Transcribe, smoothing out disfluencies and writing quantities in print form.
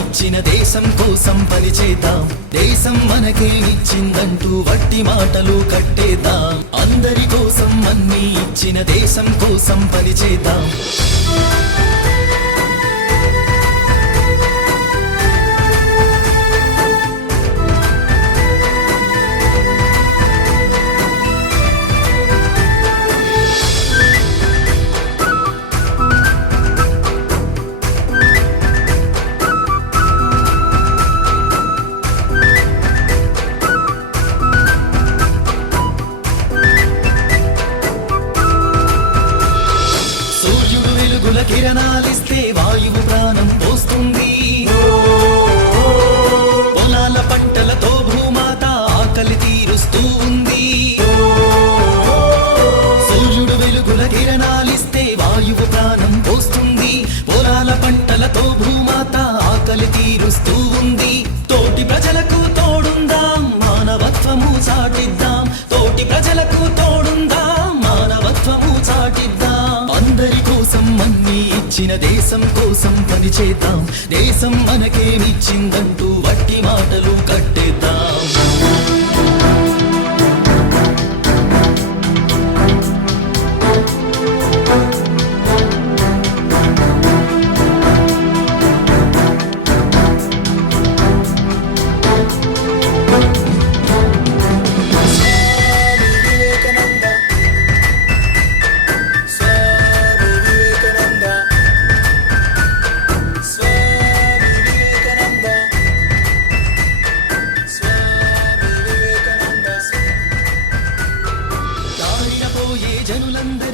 ఇచ్చిన దేశం కోసం పనిచేద్దాం, దేశం మనకే ఇచ్చిందంటూ వట్టి మాటలు కట్టేద్దాం. అందరి కోసం అన్నీ ఇచ్చిన దేశం కోసం పనిచేద్దాం. కిరణాలిస్తే వాయువు ప్రాణం పోస్తుంది, పొలాల పంటలతో భూమాత ఆకలి తీరుస్తూ ఉంది. సూర్యుడు వెలుగుల కిరణాలిస్తే వాయువు ప్రాణం పోస్తుంది, పొలాల పంటలతో భూమాత ఆకలి తీరుస్తూ ఉంది. తోటి ప్రజలకు తోడుందాం, మానవత్వము చాటిద్దాం. తోటి ప్రజలకు తోడుందాం, మానవత్వము చాటిద్దాం. అందరి కోసం అన్నీ ఇచ్చిన దేశం కోసం పనిచేద్దాం, దేశం మనకేమిచ్చిందంటూ వట్టి మాటలు కట్టేద్దాం. జనులందరి